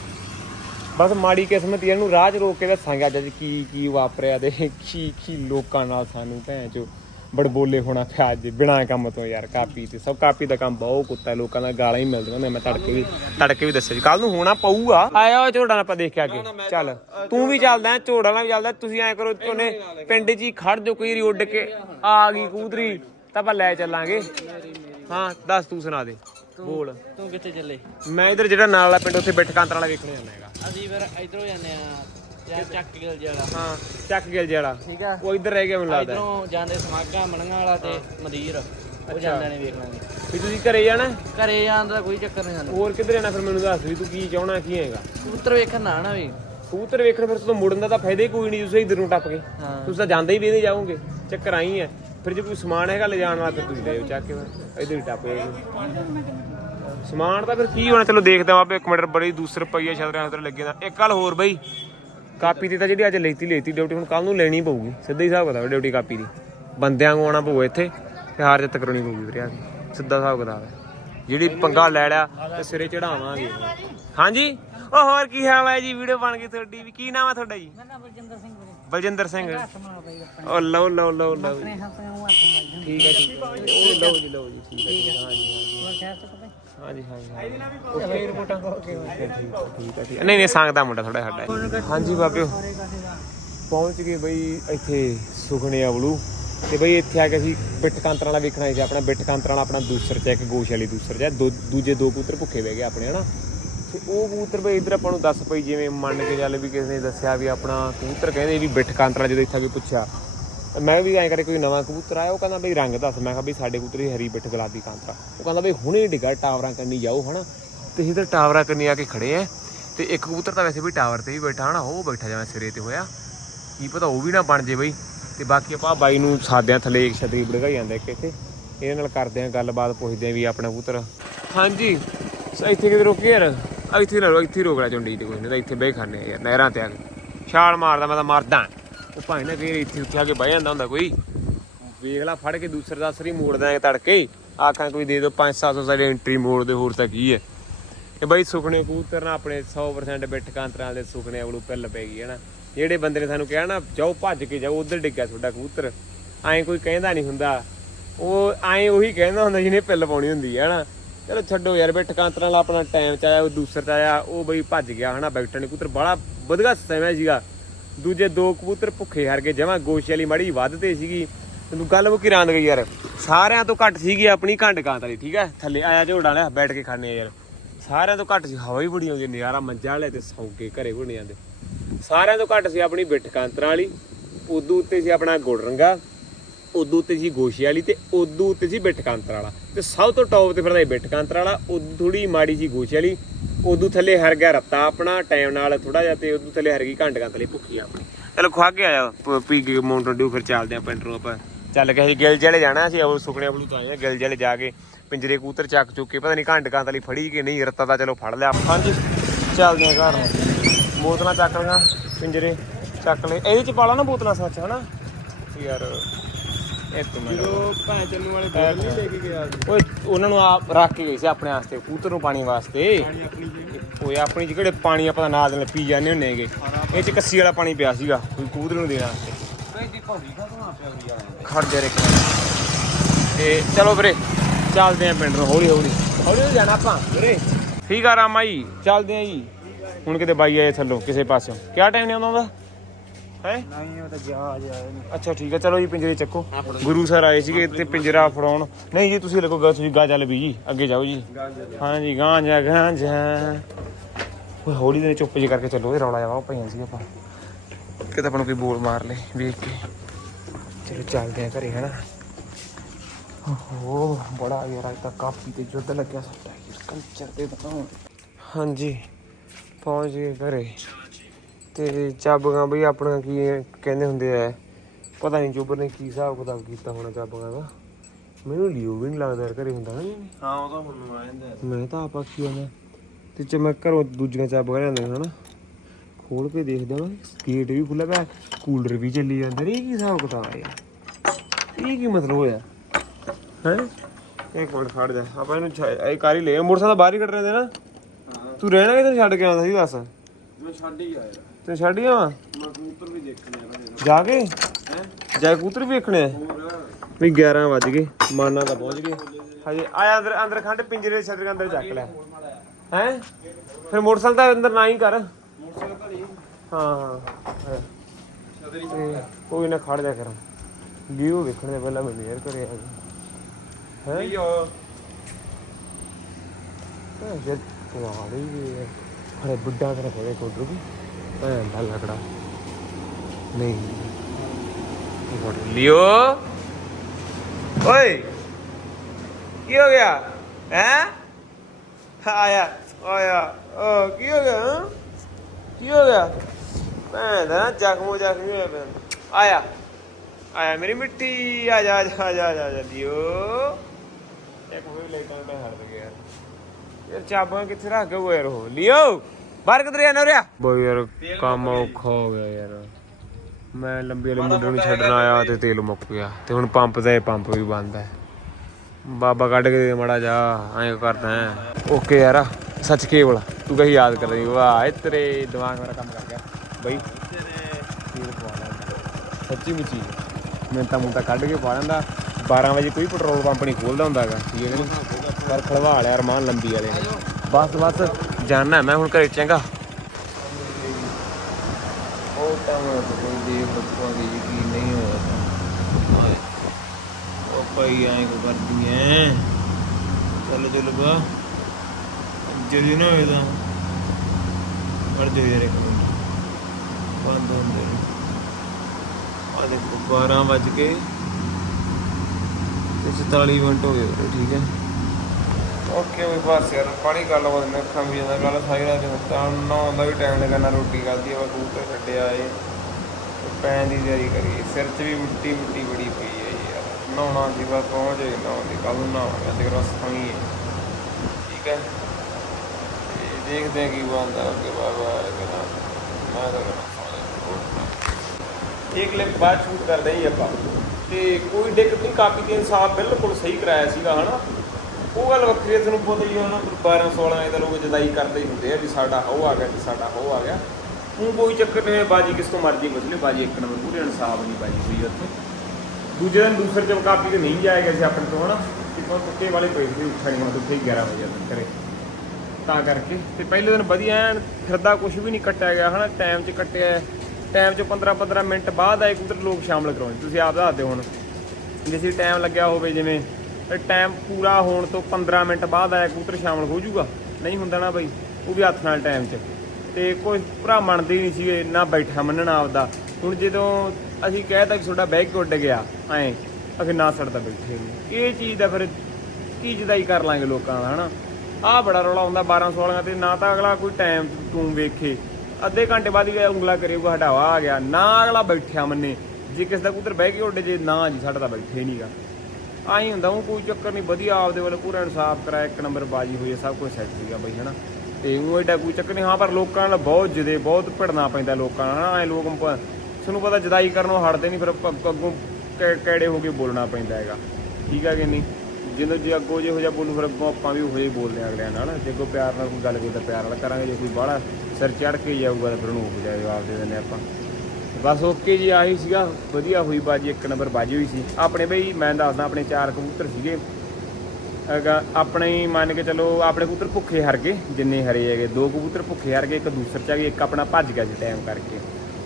ਬਸ ਮਾੜੀ ਕਿਸਮਤ ਹੀ ਇਹਨੂੰ ਰਾਹ 'ਚ ਰੋਕ ਕੇ ਦੱਸਾਂਗੇ ਅੱਜ ਅੱਜ ਕੀ ਕੀ ਵਾਪਰਿਆ ਤੇ ਕੀ ਕੀ ਲੋਕਾਂ ਨਾਲ ਸਾਨੂੰ ਭੈਣ ਚੋ ਬੜਬੋਲੇ ਹੋਣਾ ਪਿਆ ਅੱਜ ਬਿਨਾਂ ਕੰਮ ਤੋਂ ਯਾਰ ਕਾਪੀ ਤੇ। ਸਭ ਕਾਪੀ ਦਾ ਕੰਮ ਬਹੁਤ ਕੁੱਤਾ ਲੋਕਾਂ ਦਾ ਗਾਲਾਂ ਹੀ ਮਿਲਦੀਆਂ ਨੇ ਮੈਂ ਤੜਕੇ ਵੀ ਤੜਕੇ ਵੀ ਦੱਸਿਆ ਜੀ ਕੱਲ ਨੂੰ ਹੋਣਾ ਪਊਗਾ। ਆਇਆ ਝੋੜਾ ਆਪਾਂ ਦੇਖ ਕੇ ਆ ਕੇ। ਚੱਲ ਤੂੰ ਵੀ ਚੱਲਦਾ ਝੋੜਾ ਨਾਲ ਵੀ ਚੱਲਦਾ ਤੁਸੀਂ ਐਂ ਕਰੋ ਤੋਨੇ ਪਿੰਡ 'ਚ ਹੀ ਖੜ ਜੋ ਕੋਈ ਰੀ ਉੱਡ ਕੇ। ਆ ਗਈ ਕੂਦਰੀ ਤਾਂ ਆਪਾਂ ਲੈ ਚੱਲਾਂਗੇ। ਹਾਂ ਦੱਸ ਤੂੰ ਸੁਣਾ ਦੇ ਬੋਲ। ਤੂੰ ਕਿੱਥੇ ਚੱਲੇ? ਮੈਂ ਇਧਰ ਜਿਹੜਾ ਨਾਲ ਵਾਲਾ ਪਿੰਡ ਉੱਥੇ ਬਿੱਠ ਕਾਂਤਰ ਵਾਲਾ ਵੇਖਣ ਜਾਂਦਾ ਹੈਗਾ। ਅਸੀਂ ਫਿਰ ਇਧਰੋਂ ਜਾਂਦੇ ਆ ਜਾਂ ਚੱਕ ਗਿਲ ਜਿਹੜਾ ਹਾਂ ਚੱਕ ਗਿਲ ਜਿਹੜਾ ਠੀਕ ਆ? ਉਹ ਇੱਧਰ ਰਹਿ ਗਿਆ ਮੈਨੂੰ ਲੱਗਦਾ। ਇਧਰੋਂ ਜਾਂਦੇ ਸਮਾਗਾ ਮਣੀਆਂ ਵਾਲਾ ਤੇ ਮਦੀਰ। ਉਹ ਜਾਂਦੇ ਨੇ ਵੇਖ ਲਾਂਗੇ। ਵੀ ਤੁਸੀਂ ਘਰੇ ਜਾਣਾ? ਘਰੇ ਜਾਣ ਦਾ ਕੋਈ ਚੱਕਰ ਨਹੀਂ ਸਾਨੂੰ। ਹੋਰ ਕਿੱਧਰ ਜਾਣਾ ਫਿਰ ਮੈਨੂੰ ਦੱਸ ਵੀ ਤੂੰ ਕੀ ਚਾਹਣਾ ਕੀ ਹੈਗਾ? ਕਬੂਤਰ ਵੇਖਣ ਨਾ ਆਣਾ ਵੀ। ਕਬੂਤਰ ਵੇਖਣ ਫਿਰ ਤੋਂ ਮੁੜਨ ਦਾ ਤਾਂ ਫਾਇਦਾ ਹੀ ਕੋਈ ਨਹੀਂ ਤੁਸੀਂ ਇੱਧਰ ਨੂੰ ਟੱਪ ਕੇ। ਹਾਂ। ਤੁਸੀਂ ਤਾਂ ਜਾਂਦੇ ਹੀ ਵੇਦੇ ਜਾਓਗੇ। ਚੱਕਰ ਆਈ ਹੈ ਫਿਰ ਜੇ ਕੋਈ ਸਮਾਨ ਹੈਗਾ ਲੈ ਜਾਣ ਵਾਲਾ ਫਿਰ ਤੁਸੀਂ ਲੈ ਚੱਕ ਕੇ ਇੱਧਰ ਹੀ ਟੱਪ ਜਾਓਗੇ ਸਮਾਨ ਤਾਂ ਫਿਰ ਕੀ ਹੋਣਾ? ਚਲੋ ਦੇਖਦੇ ਆਂ ਆਪੇ ਇੱਕ ਮਿੰਟ ਬੜੀ ਦੂਸਰ ਪਈਆ ਛਤਰਿਆਂ ਉਧਰ ਲੱਗੇ ਦਾ ਇੱਕ ਗੱਲ ਹੋਰ ਬਈ ਕਾਪੀ ਦੀ ਤਾਂ ਜਿਹੜੀ ਅੱਜ ਲੈਤੀ ਲੈਤੀ ਡਿਊਟੀ ਹੁਣ ਕੱਲ ਨੂੰ ਲੈਣੀ ਪਊਗੀ। ਸਿੱਧਾ ਹੀ ਹਿਸਾਬ ਕਿਤਾਬ ਡਿਊਟੀ ਕਾਪੀ ਦੀ। ਬੰਦਿਆਂ ਨੂੰ ਆਉਣਾ ਪਊ ਇੱਥੇ ਤੇ ਹਾਰ ਜਿੱਤ ਕਰਾਉਣੀ ਪਊਗੀ ਵੀਰੇ ਆ ਸਿੱਧਾ ਹਿਸਾਬ ਕਿਤਾਬ ਹੈ। ਜਿਹੜੀ ਪੰਗਾ ਲੈ ਲਿਆ ਤੇ ਸਿਰੇ ਚੜਾਵਾਂਗੇ। ਹਾਂਜੀ? ਉਹ ਹੋਰ ਕੀ ਹਾਲ ਹੈ ਜੀ? ਵੀਡੀਓ ਬਣ ਗਈ ਤੁਹਾਡੀ ਵੀ। ਕੀ ਨਾਮ ਹੈ ਤੁਹਾਡਾ ਜੀ? ਬਲਜਿੰਦਰ ਸਿੰਘ ਵੀਰੇ। ਬਲਜਿੰਦਰ ਸਿੰਘ। ਉਹ ਲਓ ਲਓ ਲਓ ਲਓ। ਠੀਕ ਹੈ ਠੀਕ ਹੈ ਉਹ ਲਓ ਜੀ ਲਓ ਜੀ ਠੀਕ ਹੈ ਜੀ, ਹਾਂਜੀ ਹਾਂਜੀ। ਹਾਂਜੀ ਹਾਂਜੀ ਓਕੇ ਰਿਪੋਰਟਾਂ। ਠੀਕ ਹੈ ਠੀਕ ਹੈ ਠੀਕ ਹੈ ਨਹੀਂ ਨਹੀਂ ਸੰਗਦਾ ਮੁੰਡਾ ਥੋੜਾ ਸਾਡਾ। ਹਾਂਜੀ ਬਾਬਿਓ ਪਹੁੰਚ ਗਏ ਬਈ ਇੱਥੇ ਸੁਖਣੇ ਤੇ ਬਈ ਇੱਥੇ ਆ ਕੇ ਅਸੀਂ ਬਿੱਟ ਕਾਂਤਰਾਂ ਵਾਲਾ ਵੇਖਣਾ ਸੀ ਆਪਣਾ ਬਿੱਟ ਕਾਂਤਰਾਂ ਵਾਲਾ ਆਪਣਾ ਦੂਸਰ ਚ ਇੱਕ ਗੋਸ਼ ਵਾਲੀ ਦੂਸਰ ਚ ਦੂਜੇ ਦੋ ਕਬੂਤਰ ਭੁੱਖੇ ਬਹਿ ਗਏ ਆਪਣੇ ਹਨਾ? ਤੇ ਉਹ ਕਬੂਤਰ ਬਈ ਇਧਰ ਆਪਾਂ ਨੂੰ ਦੱਸ ਪਈ ਜਿਵੇਂ ਮੰਨ ਕੇ ਚੱਲ ਵੀ ਕਿਸੇ ਨੇ ਦੱਸਿਆ ਵੀ ਆਪਣਾ ਕਬੂਤਰ ਕਹਿੰਦੇ ਵੀ ਬਿੱਟ ਕਾਂਤਰਾ ਜਦੋਂ ਇੱਥੇ ਆ ਕੇ ਪੁੱਛਿਆ। ਮੈਂ ਵੀ ਐਂ ਕਰੇ ਕੋਈ ਨਵਾਂ ਕਬੂਤਰ ਆਇਆ, ਉਹ ਕਹਿੰਦਾ ਬਈ ਰੰਗ ਦੱਸ, ਮੈਂ ਕਿਹਾ ਬਈ ਸਾਡੇ ਕਬੂਤਰ ਹੀ ਹਰੀ ਬਿੱਠ ਗੁਲਾਬੀ ਕਾਂਤਰਾ। ਉਹ ਕਹਿੰਦਾ ਬਈ ਹੁਣੇ ਡਿੱਗਾ, ਟਾਵਰਾਂ ਕੰਨੀ ਜਾਓ ਹਨਾ। ਤੇ ਇਧਰ ਟਾਵਰਾਂ ਕੰਨੀ ਆ ਕੇ ਖੜੇ ਆ। ਤੇ ਇੱਕ ਕਬੂਤਰ ਤਾਂ ਵੈਸੇ ਵੀ ਟਾਵਰ ਤੇ ਵੀ ਬੈਠਾ ਹਨਾ, ਉਹ ਬੈਠਾ ਜਿਵੇਂ ਸਿਰੇ ਤੇ ਹੋਇਆ। ਕੀ ਪਤਾ ਉਹ ਵੀ ਨਾ ਬਣ ਜੇ ਬਈ। ਤੇ ਬਾਕੀ ਆਪਾਂ ਬਾਈ ਨੂੰ ਸਾਦਿਆਂ ਥੱਲੇ ਇੱਕ ਛਤਰੀ ਬੜਗਾਈ ਜਾਂਦਾ ਇੱਕ ਇੱਥੇ। ਇਹਦੇ ਨਾਲ ਕਰਦੇ ਆਂ ਗੱਲਬਾਤ, ਪੁੱਛਦੇ ਆਂ ਵੀ ਆਪਣਾ ਕਬੂਤਰ। ਹਾਂਜੀ ਇੱਥੇ ਕਿਤੇ ਰੁਕੇ ਯਾਰ। ਇੱਥੇ ਨਾ ਰੁਕ, ਇੱਥੇ ਹੀ ਰੋਕ ਲੈ ਚੁੰਡੀ ਤੇ ਕੋਈ ਨਹੀਂ ਤਾਂ ਇੱਥੇ ਬਹਿ ਖਾਨੇ ਆ ਯਾਰ, ਨਹਿਰਾਂ ਤੇ ਆ ਕੇ। ਛਾਲ ਮਾਰਦਾ, ਮੈਂ ਤਾਂ ਮਰਦਾ। ਉਹ ਭਾਵੇਂ ਨਾ ਕਈ ਇੱਥੇ ਉੱਥੇ ਆ ਕੇ ਬਹਿ ਜਾਂਦਾ ਹੁੰਦਾ ਕੋਈ। ਵੇਖ ਲਾ, ਫੜ ਕੇ ਦੂਸਰੇ ਦਾ ਸਰੀ ਮੋੜ ਦਾਂਗੇ ਤੜਕੇ। ਆਖਾਂ ਕੋਈ ਦੇ ਦਿਓ 5-700 ਸਾਡੀ ਐਂਟਰੀ ਮੋੜ ਦੇ ਹੋਰ ਤਾਂ ਕੀ ਹੈ। ਇਹ ਬਾਈ ਸੁਖਨੇ ਕਬੂਤਰ ਨਾ ਆਪਣੇ 100% ਬਿੱਟ ਕਾਂਤਰਾਂ ਦੇ ਸੁਖਨੇ ਅਵਲੂ ਪਿੱਲ ਪੈ ਗਈ ਹੈ ਨਾ। ਜਿਹੜੇ ਬੰਦੇ ਨੇ ਸਾਨੂੰ ਕਿਹਾ ਨਾ, ਜਾਓ ਭੱਜ ਕੇ ਜਾਓ, ਉਧਰ ਡਿੱਗਿਆ ਤੁਹਾਡਾ ਕਬੂਤਰ। ਐਂ ਕੋਈ ਕਹਿੰਦਾ ਨਹੀਂ ਹੁੰਦਾ। ਉਹ ਐਂ ਉਹੀ ਕਹਿੰਦਾ ਹੁੰਦਾ ਜਿਹਨੇ ਪਿੱਲ ਪਾਉਣੀ ਹੁੰਦੀ ਹੈ ਨਾ। ਚਲੋ ਛੱਡੋ ਯਾਰ, ਬਿੱਟ ਕਾਂਤਰਾਂ ਵਾਲਾ ਆਪਣਾ ਟਾਈਮ ਚ ਆਇਆ, ਉਹ ਦੂਸਰ ਚ ਆਇਆ, ਉਹ ਬਈ ਭੱਜ ਗਿਆ, ਹਨਾ ਬੈਠਣ ਨੇ। ਕਬੂਤਰ ਬੜਾ ਵਧੀਆ ਸਮਾਂ ਸੀਗਾ। ਦੂਜੇ ਦੋ ਕਬੂਤਰ ਭੁੱਖੇ ਹਰ ਗਏ, ਜਮਾ ਗੋਸ਼ੇ ਵਾਲੀ ਮੜੀ ਵੱਧ ਤੇ ਸੀਗੀ। ਤੈਨੂੰ ਗੱਲ ਉਹ ਕੀ ਗਈ ਯਾਰ? ਸਾਰਿਆਂ ਤੋਂ ਘੱਟ ਸੀਗੀ ਆਪਣੀ ਘੰਡ ਕਾਂਤ ਵਾਲੀ ਠੀਕ ਹੈ? ਥੱਲੇ ਆਇਆ ਝੋੜਾ ਲਿਆ, ਬੈਠ ਕੇ ਖਾਣੇ ਯਾਰ। ਸਾਰਿਆਂ ਤੋਂ ਘੱਟ ਸੀ, ਹਵਾ ਹੀ ਬੜੀ ਆਉਂਦੀ, ਨਜ਼ਾਰਾ ਮੰਜਾ ਵਾਲੇ ਤੇ ਸੌਂਕੇ ਘਰੇ ਬਣੇ ਜਾਂਦੇ। ਸਾਰਿਆਂ ਤੋਂ ਘੱਟ ਸੀ ਆਪਣੀ ਬਿੱਟ ਕਾਂਤਰਾਂ ਵਾਲੀ, ਉਦੋਂ ਉੱਤੇ ਸੀ ਆਪਣਾ ਗੁੜ ਰੰਗਾ, ਉਦੋਂ ਉੱਤੇ ਸੀ ਗੋਸ਼ੇ ਵਾਲੀ ਤੇ ਉਦੋਂ ਉੱਤੇ ਸੀ ਬਿੱਟ ਕਾਂਤਰ ਵਾਲਾ। ਤੇ ਸਭ ਤੋਂ ਟੌਪ ਤੇ ਫਿਰਦਾ ਸੀ ਬਿੱਟ ਕਾਂਤਰ ਵਾਲਾ, ਉਦੋਂ ਥੋੜੀ ਮਾੜੀ ਸੀ ਗੋਸ਼ੇ ਵਾਲੀ ਉਦੋਂ ਥੱਲੇ ਹਰ ਗਿਆ ਰੱਤਾ ਆਪਣਾ ਟਾਈਮ ਨਾਲ ਥੋੜਾ ਜਿਹਾ ਤੇ ਉਦੋਂ ਥੱਲੇ ਹਰ ਗਈ ਘੰਟ ਲਈ ਭੁੱਖੀ ਆਪਣੀ। ਚਲੋ ਖਵਾ ਕੇ ਆਇਆ ਪ- ਕੇ ਮੌਂਟਨ ਡਿਊ ਫਿਰ ਚੱਲਦੇ ਆਂ ਪਿੰਡ ਨੂੰ ਆਪਾਂ। ਚੱਲ ਕੇ ਅਸੀਂ ਗਿਲ ਜਲੇ ਜਾਣਾ ਸੀ ਉਹ ਸੁਖਣੇ ਬਲੂ ਤੋਂ ਆਏ ਗਿਲ ਜਲੇ ਜਾ ਕੇ। ਪਿੰਜਰੇ ਕੂਤਰ ਚੱਕ ਚੁੱਕ ਪਤਾ ਨਹੀਂ ਘੰਟ ਕਾਂਤ ਲਈ ਫੜੀ ਕਿ ਨਹੀਂ ਰੱਤਾ ਦਾ ਚਲੋ ਫੜ ਲਿਆ। ਹਾਂਜੀ ਚੱਲਦੇ ਆਂ ਘਰ। ਬੋਤਲਾਂ ਚੱਕ ਲਈਆਂ ਪਿੰਜਰੇ ਚੱਕ ਲੈ ਇਹਦੇ ਚ ਪਾ ਲਾ ਨਾ ਬੋਤਲਾਂ ਸੱਚ ਹਨਾ? ਯਾਰ ਇਹ ਤੋਂ ਮੈਂ ਭਾਂ ਚੱਲੂ ਵਾਲੇ ਬੋਲ ਨਹੀਂ ਲੈ ਕੇ ਗਿਆ ਓਏ ਉਹਨਾਂ ਨੂੰ ਆਪ ਰੱਖ ਕੇ ਗਏ ਸੀ ਆਪਣੇ ਵਾਸਤੇ ਕੂਤਰ ਨੂੰ ਪਾਣੀ ਵਾਸਤੇ। ਆਪਣੀ ਜੀ ਓਏ ਆਪਣੀ ਪਾਣੀ ਆਪਾਂ ਤਾਂ ਨਾਲ ਦੇ ਨਾਲ ਪੀ ਜਾਂਦੇ ਹੁੰਨੇ ਹੈਗੇ। ਇਹ ਚ ਕੱਸੀ ਵਾਲਾ ਪਾਣੀ ਪਿਆ ਸੀਗਾ ਕੋਈ ਕੂਤਰ ਨੂੰ ਦੇਣਾ ਬਈ ਦੀ ਭੌਰੀ ਕਾ ਤੋਂ ਆਪਿਆ ਉਰੀ ਵਾਲਾ? ਖੜ ਜਾ ਇੱਕ ਮਿੰਟ। ਤੇ ਚਲੋ ਵੀਰੇ ਚੱਲਦੇ ਆਂ ਪਿੰਡ ਨੂੰ ਹੌਲੀ ਹੌਲੀ। ਹੌਲੀ ਹੌਲੀ ਜਾਣਾ ਆਪਾਂ ਵੀਰੇ। ਠੀਕ ਆ ਰਾਮਾ ਜੀ ਚੱਲਦੇ ਆਂ ਜੀ। ਹੁਣ ਕਿਤੇ ਬਾਈ ਆਏ ਥੱਲੋਂ ਕਿਸੇ ਪਾਸਿਓਂ। ਕਿਆ ਟਾਈਮ ਨੇ ਆਉਂਦਾ ਉਹਦਾ? ਹੈ? ਨਹੀਂ ਉਹ ਤਾਂ ਜਹਾਜ਼ ਆਏ ਨੇ ਅੱਛਾ ਠੀਕ ਹੈ ਚਲੋ ਜੀ ਪਿੰਜਰੇ ਚੱਕੋ। ਗੁਰੂ ਸਰ ਆਏ ਸੀਗੇ ਤੇ ਪਿੰਜਰਾ ਫੜਾਉਣ। ਨਹੀਂ ਜੀ ਤੁਸੀਂ ਲੱਗੋ ਗਾ ਤੁਸੀਂ ਗਾ ਚੱਲ ਵੀ ਜੀ ਅੱਗੇ ਜਾਓ ਜੀ। ਹਾਂ ਜੀ ਗਾਂ ਜਾ ਗਾਂ ਜਾ। ਓਏ ਹੌਲੀ ਦੇ ਚੁੱਪ ਜੀ ਕਰਕੇ ਚੱਲੋ ਇਹ ਰੌਲਾ ਜਾਵਾ ਪਈਆਂ ਸੀ ਆਪਾਂ। ਕਿਤੇ ਆਪਾਂ ਨੂੰ ਕੋਈ ਬੋਲ ਮਾਰ ਲੇ ਵੇਖ ਕੇ। ਚਲੋ ਚੱਲਦੇ ਆ ਘਰੇ ਹਨਾ। ਓਹੋ ਬੜਾ ਯਾਰ ਅੱਜ ਤਾਂ ਕਾਫੀ ਤੇ ਜੁੱਧ ਲੱਗਿਆ ਸਾਡਾ। ਕੰਚਰ ਤੇ ਬਤਾਉਂ ਹਾਂਜੀ ਪਹੁੰਚ ਗਏ ਘਰੇ। ਤੇ ਚਾਬੀਆਂ ਬਈ ਆਪਣਾ ਕੀ ਕਹਿੰਦੇ ਹੁੰਦੇ ਆ ਪਤਾ ਨਹੀਂ ਚੋਬਰ ਨੇ ਕੀ ਹਿਸਾਬ ਕਿਤਾਬ ਕੀਤਾ ਹੋਣਾ ਚਾਬੀਆਂ ਦਾ। ਮੈਨੂੰ ਲਿਓ ਵੀ ਨਹੀਂ ਲੱਗਦਾ ਯਾਰ ਘਰੇ ਹੁੰਦਾ ਨਾ। ਹਾਂ ਉਹ ਤਾਂ ਹੁਣ ਆ ਜਾਂਦਾ ਮੈਂ ਤਾਂ ਆਪ ਆਖੀ ਜਾਂਦਾ। ਤੇ ਜੇ ਮੈਂ ਘਰੋਂ ਦੂਜੀਆਂ ਚਾਬੀਆਂ ਲਿਆਂਦੇ ਹਨਾ। ਖੋਲ ਕੇ ਦੇਖਦਾ ਮੈਂ ਗੇਟ ਵੀ ਖੁੱਲਾ ਪਿਆ ਕੂਲਰ ਵੀ ਚੱਲੀ ਜਾਂਦਾ। ਇਹ ਕੀ ਹਿਸਾਬ ਕਿਤਾਬ ਆ ਯਾਰ? ਇਹ ਕੀ ਮਤਲਬ ਹੋਇਆ? ਹੈ? ਇੱਕ ਮਿੰਟ ਖੜ ਜਾ ਆਪਾਂ ਇਹਨੂੰ ਛੱਡ- ਇਹ ਕਰ ਹੀ ਲੈ ਮੋਟਰਸਾਈਕਲ ਬਾਹਰ ਹੀ ਕੱਢ ਰਹੇ ਨੇ। ਨਾ ਤੂੰ ਰਹਿਣਾ ਕਿਤੇ ਛੱਡ ਕੇ ਆਉਂਦਾ ਸੀ ਦੱਸ। ਮੈਂ ਛੱਡ ਹੀ ਆਇਆ ਤੇ ਛੱਡ ਹੀ ਆਵਾਂ ਮੈਂ ਕਬੂਤਰ ਵੀ? ਦੇਖਣੇ ਆ ਜਾ ਕੇ? ਹੈ ਜਾ ਕਬੂਤਰ ਵੀ ਵੇਖਣੇ ਆ। ਵੀ 11 ਵੱਜ ਗਏ ਮਾਨਾ ਤਾਂ ਪਹੁੰਚ ਗਏ। ਹਜੇ ਆਇਆ ਅੰਦਰ ਅੰਦਰ ਖੰਡ ਪਿੰਜਰੇ ਦੇ ਛਤਰ ਅੰਦਰ ਚੱਕ ਲੈ। ਹੈ? ਫਿਰ ਮੋਟਰਸਾਈਕਲ ਤਾਂ ਅੰਦਰ ਨਾ ਹੀ ਕਰ। ਤਾਂ ਹਾਂ ਹਾਂ ਹੈ। ਤੇ ਕੋਈ ਨਾ ਖੜ ਜਾ ਕਰਾਂ। ਵੀਊ ਵੇਖਣ ਦੇ ਪਹਿਲਾਂ ਮੈਨੂੰ ਯਾਰ ਹੈ? ਨਹੀਂ ਉਹ ਹੈ ਜੇ ਵੀ ਹਰੇ ਬੁੱਢਾ ਕਰ ਕੋਲੇ ਕੋਡਰੂ ਵੀ। ਭੈਣ ਦਾ ਲਕੜਾ ਨਹੀਂ। ਕੋਡ ਲਿਓ। ਓਏ, ਕੀ ਹੋ ਗਿਆ? ਹੈ? ਆਇਆ ਆਇਆ, ਓ, ਕੀ ਹੋ ਗਿਆ, ਹੈਂ? ਕੀ ਹੋ ਗਿਆ? ਭੈਣ ਦਾ ਜ਼ਖਮੋ ਜ਼ਖਮੀ ਹੋਇਆ ਪਿਆ ਆਇਆ ਆਇਆ ਮੇਰੀ ਮਿੱਟੀ। ਆ ਜਾ ਆ ਜਾ ਆ ਜਾ ਆ ਜਾ ਲਿਓ। ਇੱਕ ਹੋਈ ਲਾਈਟਾਂ ਦਾ ਹਟ ਗਿਆ। ਯਾਰ ਚਾਬਾਂ ਕਿੱਥੇ ਰੱਖ ਗਏ ਉਹ ਯਾਰ ਉਹ ਲਿਓ। ਬਾਹਰ ਕਿਧਰ ਜਾਣਾ ਰਿਆ ਬੋ ਯਾਰ, ਕੰਮ ਔਖਾ ਹੋ ਗਿਆ ਯਾਰ। ਮੈਂ ਲੰਬੀ ਵਾਲੇ ਮੁੰਡੇ ਨੂੰ ਛੱਡਣ ਆਇਆ ਤੇ ਤੇਲ ਮੁੱਕ ਗਿਆ। ਤੇ ਹੁਣ ਪੰਪ ਦਾ ਇਹ ਪੰਪ ਵੀ ਬੰਦ ਹੈ। ਬਾਬਾ ਕੱਢ ਕੇ ਦੇ ਮੜਾ ਜਾ, ਐਂ ਕਰਦਾ ਓਕੇ ਯਾਰ, ਸੱਚ ਕੇਵਲ, ਤੂੰ ਕਹੀ ਯਾਦ ਕਰ ਰਹੀ ਵਾਹ ਤੇਰੇ ਦਿਮਾਗ ਮੇਰਾ ਕੰਮ ਕਰ ਗਿਆ। ਬਈ ਸੱਚੀ ਮੁੱਚੀ ਮੈਂ ਤਾਂ ਮੁੰਡਾ ਕੱਢ ਕੇ ਪਾ ਲੈਂਦਾ। 12 ਵਜੇ ਕੋਈ ਪੈਟਰੋਲ ਪੰਪ ਨਹੀਂ ਖੋਲਦਾ ਹੁੰਦਾਗਾ ਠੀਕ ਹੈ ਕਿ ਨਹੀਂ ਪਰ ਖਲਵਾ ਲਿਆ, ਅਰਮਾਨ ਲੰਬੀ ਵਾਲੇ ਬਸ ਬਸ। ਜਾਣਾ ਮੈਂ ਹੁਣ ਘਰੇ ਚੰਗਾ। ਉਹ ਤਾਂ ਮੈਂ ਕੋਈ ਦੇਖ ਬੱਚੋਂ ਦੀ ਯਕੀਨ ਨਹੀਂ ਹੋਇਆ ਉਹ ਪਈ ਐਂ ਕੋ ਕਰਦੀ ਐ? ਚੱਲ ਚੱਲ ਬਾ ਜਦੀ ਨਾ ਹੋਏ ਤਾਂ। ਵੜ ਜਾ ਯਾਰ ਇੱਕ ਮਿੰਟ। ਬੰਦ ਹੁੰਦੇ ਨੇ ਆ ਦੇਖੋ 12 ਵੱਜ ਕੇ ਤੇ 44 ਮਿੰਟ ਹੋ ਗਏ ਠੀਕ ਹੈ। ਓਕੇ ਵੀ ਬਸ ਯਾਰ, ਪਾਣੀ ਗੱਲ ਬਾਤ ਮੈਂ ਅੱਖਾਂ ਵੀ ਜਾਂਦਾ, ਗੱਲ ਸਾਰੀ ਰਾਤ ਨੂੰ ਨਹਾਉਣ ਦਾ ਵੀ ਟਾਈਮ ਨਹੀਂ ਰੋਟੀ ਖਾਧੀ ਆ ਕਬੂਤਰ ਛੱਡਿਆ ਏ ਪੈਣ ਦੀ ਤਿਆਰੀ ਕਰੀ ਸਿਰ 'ਚ ਵੀ ਮਿੱਟੀ ਮਿੱਟੀ ਬੜੀ ਪਈ ਹੈ ਯਾਰ। ਨਹਾਉਣਾ ਦੀ ਬਸ, ਪਹੁੰਚ ਜਾਏ, ਨਹਾਉਣ ਦੀ ਕੱਲ ਨਹਾਵਾਂਗੇ ਤੇ ਰਸ ਹੀ ਹੈ ਠੀਕ ਹੈ ਤੇ ਦੇਖਦੇ ਆ ਕੀ ਬਣਦਾ, ਅੱਗੇ ਬਾਬਾ ਕਰਾਂ। ਮੈਂ ਤਾਂ ਇਹ ਕਲਿੱਪ ਬਾਅਦ ਸ਼ੂਟ ਕਰਦੇ ਹੀ ਆਪਾਂ। ਤੇ ਕੋਈ ਦਿੱਕਤ ਨਹੀਂ, ਕਾਪੀ ਤੇ ਇਨਸਾਫ ਬਿਲਕੁਲ ਸਹੀ ਕਰਾਇਆ ਸੀਗਾ, ਹਨਾ? ਉਹ ਗੱਲ ਵੱਖਰੀ ਹੈ ਤੁਹਾਨੂੰ ਪਤਾ ਹੀ ਹੋਣਾ 12 16 ਇਹ ਲੋਕ ਜਦਾਈ ਕਰਦੇ ਹੀ ਹੁੰਦੇ ਆ ਵੀ ਸਾਡਾ ਉਹ ਆ ਗਿਆ ਜੀ ਸਾਡਾ ਉਹ ਆ ਗਿਆ। ਹੁਣ ਕੋਈ ਚੱਕਰ ਨਹੀਂ ਹੈ, ਬਾਜੀ ਕਿਸ ਤੋਂ ਮਰਜ਼ੀ ਬਦਲੇ ਬਾਜੀ ਇੱਕ ਨੰਬਰ ਪੂਰੇ ਇਨਸਾਫ ਨਹੀਂ ਬਾਜੀ ਹੋਈ ਉੱਥੇ। ਦੂਜੇ ਦਿਨ ਦੂਸਰੇ ਚ ਕਾਪੀ ਤੇ ਨਹੀਂ ਜਾਏਗਾ ਸੀ ਆਪਣੇ ਤੋਂ ਹਨਾ। ਕਿ ਕੋਈ ਤੁੱਕੇ ਵਾਲੇ ਕੋਈ ਸੀ ਉੱਠਾ ਨਹੀਂ ਹੁੰਦਾ ਉੱਥੇ ਹੀ 11 ਵਜੇ ਤੱਕ ਕਰੇ ਤਾਂ ਕਰਕੇ ਤੇ ਪਹਿਲੇ ਦਿਨ ਵਧੀਆ ਐਨ ਫਿਰਦਾ ਕੁਝ ਵੀ ਨਹੀਂ ਕੱਟਿਆ ਗਿਆ ਹਨਾ ਟਾਈਮ 'ਚ ਕੱਟਿਆ। ਟਾਈਮ 'ਚ 15 15 ਮਿੰਟ ਬਾਅਦ ਆਏ ਕਬੂਤਰ ਲੋਕ ਸ਼ਾਮਲ ਕਰਾਉਂਦੇ। ਤੁਸੀਂ ਆਪ ਦੱਸਦੇ ਹੁਣ ਜੇ ਸੀ ਟਾਈਮ ਲੱਗਿਆ ਹੋਵੇ ਜਿਵੇਂ ਟਾਈਮ ਪੂਰਾ ਹੋਣ ਤੋਂ 15 ਮਿੰਟ ਬਾਅਦ ਆਇਆ ਕਬੂਤਰ ਸ਼ਾਮਲ ਹੋ ਜਾਊਗਾ। ਨਹੀਂ ਹੁੰਦਾ ਨਾ ਬਈ, ਉਹ ਵੀ ਹੱਥ ਨਾਲ ਟਾਈਮ 'ਚ। ਤੇ ਕੋਈ ਭਰਾ ਮੰਨਦੇ ਨਹੀਂ ਸੀਗੇ ਨਾ ਬੈਠਾ ਮੰਨਣਾ ਆਪਦਾ। ਹੁਣ ਜਦੋਂ ਅਸੀਂ ਕਹਿਤਾ ਕਿ ਤੁਹਾਡਾ ਬੈਗ ਉੱਡ ਗਿਆ, ਐਂ ਅਖੇ ਨਾ ਸੜਦਾ ਬੈਠੇ ਨਹੀਂ ਇਹ ਚੀਜ਼ ਦਾ ਫਿਰ ਕੀ ਜਦਾਈ ਕਰ ਲਾਂਗੇ ਲੋਕਾਂ ਦਾ, ਹਨਾ? ਆਹ ਬੜਾ ਰੌਲਾ ਹੁੰਦਾ 12 16 ਤੇ, ਨਾ ਤਾਂ ਅਗਲਾ ਕੋਈ ਟਾਈਮ ਤੂੰ ਵੇਖੇ। ਅੱਧੇ ਘੰਟੇ ਬਾਅਦ ਹੀ ਉਂਗਲਾ ਕਰੇਗਾ ਹਟਾਵਾ ਆ ਗਿਆ। ਨਾ ਅਗਲਾ ਬੈਠਿਆ ਮੰਨੇ। ਜੇ ਕਿਸੇ ਦਾ ਕਬੂਤਰ ਬਹਿ ਕੇ ਉੱਡ ਜੇ, ਨਾ ਜੀ, ਸਾਡਾ ਤਾਂ ਬੈਠੇ ਨਹੀਂਗਾ ਆਈ ਹੁੰਦਾ, ਉਹ ਕੋਈ ਚੱਕਰ ਨਹੀਂ, ਵਧੀਆ ਆਪਦੇ ਵੱਲ ਪੂਰਾ ਇਨਸਾਫ ਕਰਾਇਆ, ਇੱਕ ਨੰਬਰ ਬਾਜੀ ਹੋਈ ਹੈ ਸਭ ਕੁਝ ਸੈੱਟ ਸੀਗਾ ਬਈ, ਹਨਾ। ਤੇ ਉਹ ਐਡਾ ਕੋਈ ਚੱਕਰ ਨਹੀਂ, ਹਾਂ, ਪਰ ਲੋਕਾਂ ਨਾਲ ਬਹੁਤ ਜਦੇ, ਬਹੁਤ ਭਿੜਨਾ ਪੈਂਦਾ ਲੋਕਾਂ ਨਾਲ, ਹਨਾ, ਐ ਲੋਕ ਤੁਹਾਨੂੰ ਪਤਾ ਜਦਾਈ ਕਰਨੋਂ ਹਟਦੇ ਨਹੀਂ, ਫਿਰ ਅੱਗੋਂ ਕੈੜੇ ਹੋ ਕੇ ਬੋਲਣਾ ਪੈਂਦਾ ਹੈਗਾ। ਠੀਕ ਹੈ ਕਿ ਨਹੀਂ? ਜਦੋਂ ਜੇ ਅੱਗੋਂ ਜੇ ਹੋ ਬੋਲੂ, ਫਿਰ ਅੱਗੋਂ ਆਪਾਂ ਵੀ ਉਹੋ ਜਿਹੇ ਬੋਲਦੇ ਆ ਅਗਲਿਆਂ ਨਾਲ। ਜੇ ਅੱਗੋਂ ਪਿਆਰ ਨਾਲ ਕੋਈ ਗੱਲ ਕੋਈ ਤਾਂ ਪਿਆਰ ਨਾਲ ਕਰਾਂਗੇ, ਜੇ ਕੋਈ ਬਾਹਲਾ ਸਿਰ ਚੜ ਕੇ ਜਾਊਗਾ, ਤਾਂ ਫਿਰ ਉਹਨੂੰ ਹੋ ਜਾਏ ਜਵਾਬ ਦੇ ਦਿੰਦੇ ਆਪਾਂ। ਬਸ ਓਕੇ ਜੀ, ਆਹੀ ਸੀਗਾ। ਵਧੀਆ ਹੋਈ ਬਾਜੀ, ਇੱਕ ਨੰਬਰ ਬਾਜੀ ਹੋਈ ਸੀ। ਆਪਣੇ ਬਈ, ਮੈਂ ਦੱਸਦਾ, ਆਪਣੇ ਚਾਰ ਕਬੂਤਰ ਸੀਗੇ। ਹੈਗਾ ਆਪਣੇ ਮੰਨ ਕੇ ਚਲੋ, ਆਪਣੇ ਕਬੂਤਰ ਭੁੱਖੇ ਹਰ ਗਏ, ਜਿੰਨੇ ਹਰੇ ਹੈਗੇ। ਦੋ ਕਬੂਤਰ ਭੁੱਖੇ ਹਰ ਗਏ, ਇੱਕ ਦੂਸਰ ਚ ਆ ਗਏ, ਇੱਕ ਆਪਣਾ ਭੱਜ ਗਿਆ ਸੀ ਟਾਈਮ ਕਰਕੇ।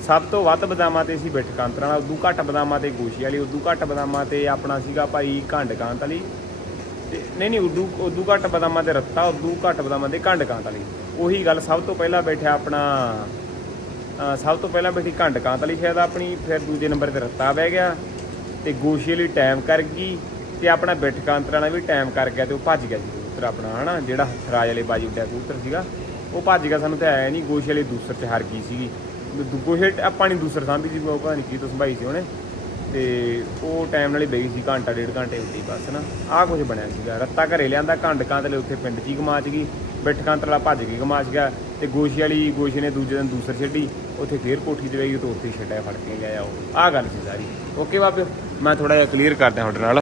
ਸਭ ਤੋਂ ਵੱਧ ਬਦਾਮਾਂ ਤੇ ਸੀ ਬਿੱਟ ਵਾਲਾ, ਉਦੋਂ ਘੱਟ ਬਦਾਮਾਂ ਤੇ ਗੋਸ਼ੀ ਵਾਲੀ, ਉਦੋਂ ਘੱਟ ਬਦਾਮਾਂ ਤੇ ਆਪਣਾ ਸੀਗਾ ਭਾਈ ਘੰਡ ਕਾਂਤ ਵਾਲੀ। ਤੇ ਨਹੀਂ ਨਹੀਂ, ਉਦੋਂ ਉਦੋਂ ਘੱਟ ਬਦਾਮਾਂ ਤੇ ਰੱਤਾ, ਉਦੋਂ ਘੱਟ ਬਦਾਮਾਂ ਤੇ ਘੰਡਕਾਂਤ ਵਾਲੀ। ਉਹੀ ਗੱਲ ਸਭ ਤੋਂ ਪਹਿਲਾਂ ਬੈਠਿਆ ਆਪਣਾ ਸਭ ਤੋਂ ਪਹਿਲਾਂ ਬੈਠੀ ਘੰਡ ਕਾਂਤ ਵਾਲੀ ਸ਼ਾਇਦ ਆਪਣੀ, ਫਿਰ ਦੂਜੇ ਨੰਬਰ ਤੇ ਰੱਤਾ ਬਹਿ ਗਿਆ ਤੇ ਗੋਸ਼ੀ ਵਾਲੀ ਟਾਈਮ ਕਰ ਗਈ ਤੇ ਆਪਣਾ ਬਿੱਟ ਕਾਂਤਰਾ ਨਾਲ ਵੀ ਟਾਈਮ ਕਰ ਗਿਆ ਤੇ ਉਹ ਭੱਜ ਗਿਆ ਜੀ ਕਬੂਤਰ ਆਪਣਾ, ਹਨਾ? ਜਿਹੜਾ ਹਥਰਾਜ ਵਾਲੇ ਬਾਜੀ ਉੱਡਿਆ ਕਬੂਤਰ ਸੀਗਾ, ਉਹ ਭੱਜ ਗਿਆ ਸਾਨੂੰ ਤੇ ਆਇਆ ਨਹੀਂ ਗੋਸ਼ੀ ਵਾਲੀ ਦੂਸਰ ਚ ਹਾਰ ਗਈ ਸੀਗੀ। ਦੂ- ਗੋਸ਼ੇ ਆਪਾਂ ਨਹੀਂ ਦੂਸਰ ਸਾਂਭੀ ਸੀ, ਉਹ ਪਤਾ ਨਹੀਂ ਕੀ ਤੋਂ ਸੰਭਾਈ ਸੀ ਉਹਨੇ। ਤੇ ਉਹ ਟਾਈਮ ਨਾਲ ਹੀ ਬਈ ਸੀ, ਘੰਟਾ, ਡੇਢ ਘੰਟੇ ਉੱਡੀ ਬਸ ਨਾ ਆਹ ਕੁਝ ਬਣਿਆ ਸੀਗਾ। ਰੱਤਾ ਘਰੇ ਲਿਆਂਦਾ ਘੰਡ ਕਾਂਤਲੇ ਉੱਥੇ ਪਿੰਡ 'ਚ ਹੀ ਗਮਾਚ ਗਈ ਬਿੱਟ ਕਾਂਤਲਾ ਭੱਜ ਕੇ ਗਮਾਚ ਗਿਆ। ਤੇ ਗੋਸ਼ੀ ਵਾਲੀ, ਗੋਸ਼ੀ ਨੇ ਦੂਜੇ ਦਿਨ ਦੂਸਰ ਛੱਡੀ, ਉੱਥੇ ਫੇਰ ਕੋਠੀ ਤੇ ਗਈ ਤੇ ਉੱਥੇ ਛੱਡਿਆ, ਫੜ ਕੇ ਗਿਆ ਉਹ ਆਹ ਗੱਲ ਸੀ ਸਾਰੀ। ਓਕੇ ਬਾਬੇ, ਮੈਂ ਥੋੜਾ ਜਿਹਾ ਕਲੀਅਰ ਕਰਦਾ ਤੁਹਾਡੇ ਨਾਲ।